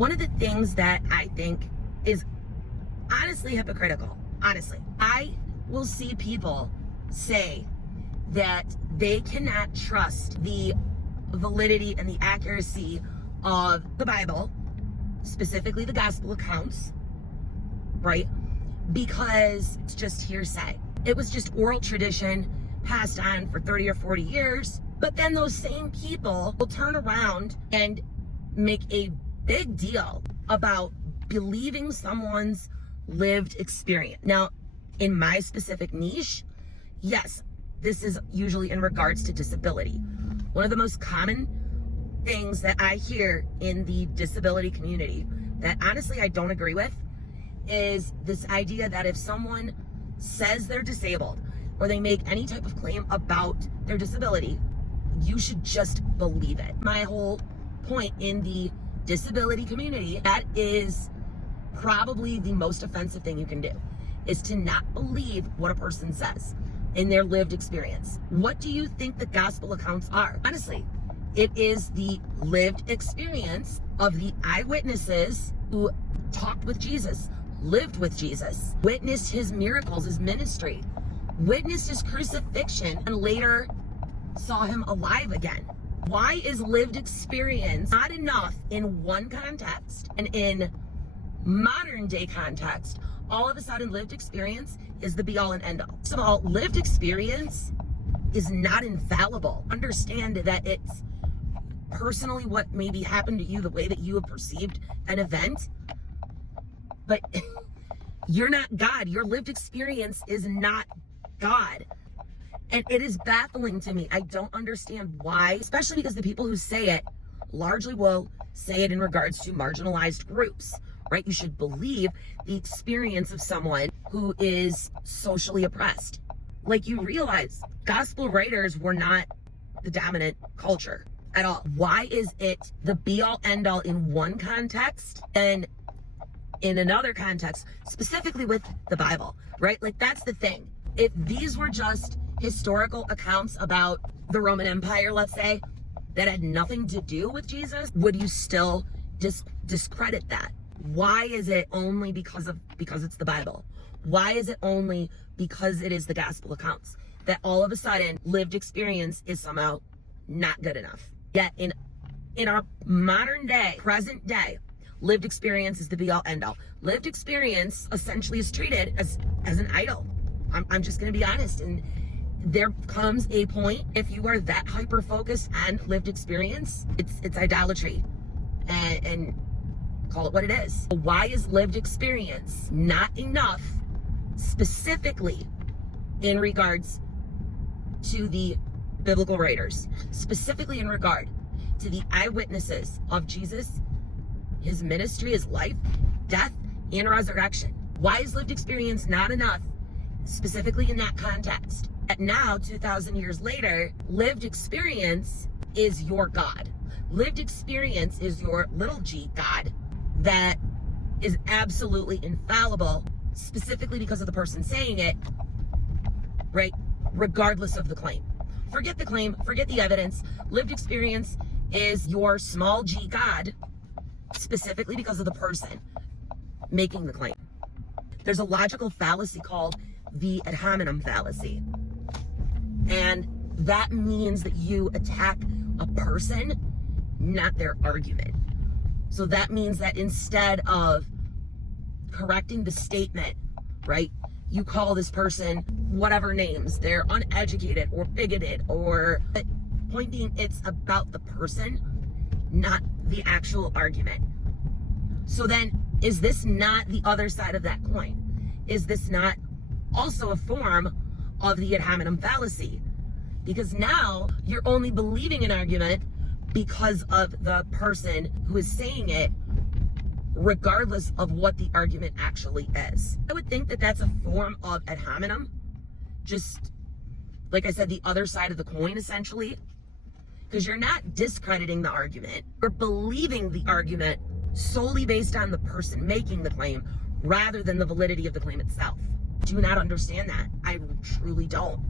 One of the things that I think is honestly hypocritical, I will see people say that they cannot trust the validity and the accuracy of the Bible, specifically the gospel accounts, right? Because it's just hearsay. It was just oral tradition passed on for 30 or 40 years. But then those same people will turn around and make a big deal about believing someone's lived experience. Now, in my specific niche, yes, this is usually in regards to disability. One of the most common things that I hear in the disability community that honestly I don't agree with is this idea that if someone says they're disabled or they make any type of claim about their disability, you should just believe it. My whole point in the disability community, that is probably the most offensive thing you can do, is to not believe what a person says in their lived experience. What do you think the gospel accounts are? Honestly, it is the lived experience of the eyewitnesses who talked with Jesus, lived with Jesus, witnessed his miracles, his ministry, witnessed his crucifixion, and later saw him alive again. Why is lived experience not enough in one context, and in modern day context, all of a sudden lived experience is the be all and end all? First of all, lived experience is not infallible. Understand that it's personally what maybe happened to you, the way that you have perceived an event, but you're not God. Your lived experience is not God. And it is baffling to me. I don't understand why, especially because the people who say it largely will say it in regards to marginalized groups, right? You should believe the experience of someone who is socially oppressed. Like, you realize gospel writers were not the dominant culture at all. Why is it the be all end all in one context and in another context, specifically with the Bible, right? Like, that's the thing. If these were just historical accounts about the Roman Empire, let's say, that had nothing to do with Jesus, would you still discredit that? Why is it only because it's the Bible? Why is it only because it is the gospel accounts that all of a sudden lived experience is somehow not good enough? Yet in our modern day, present day, lived experience is the be all end all. Lived experience essentially is treated as an idol. I'm just going to be honest. And there comes a point, if you are that hyper focused on lived experience, it's idolatry, and call it what it is. Why is lived experience not enough, specifically in regards to the biblical writers, specifically in regard to the eyewitnesses of Jesus, his ministry, his life, death, and resurrection? Why is lived experience not enough, specifically in that context? Now, 2,000 years later, lived experience is your God. Lived experience is your little g God that is absolutely infallible, specifically because of the person saying it, right? Regardless of the claim. Forget the claim, forget the evidence. Lived experience is your small g God, specifically because of the person making the claim. There's a logical fallacy called the ad hominem fallacy. And that means that you attack a person, not their argument. So that means that instead of correcting the statement, right, you call this person whatever names. They're uneducated or bigoted, or point being, it's about the person, not the actual argument. So then, is this not the other side of that coin? Is this not also a form of the ad hominem fallacy? Because now you're only believing an argument because of the person who is saying it, regardless of what the argument actually is. I would think that that's a form of ad hominem, just like I said, the other side of the coin, essentially, because you're not discrediting the argument, you're believing the argument solely based on the person making the claim rather than the validity of the claim itself. Do not understand that. I truly don't.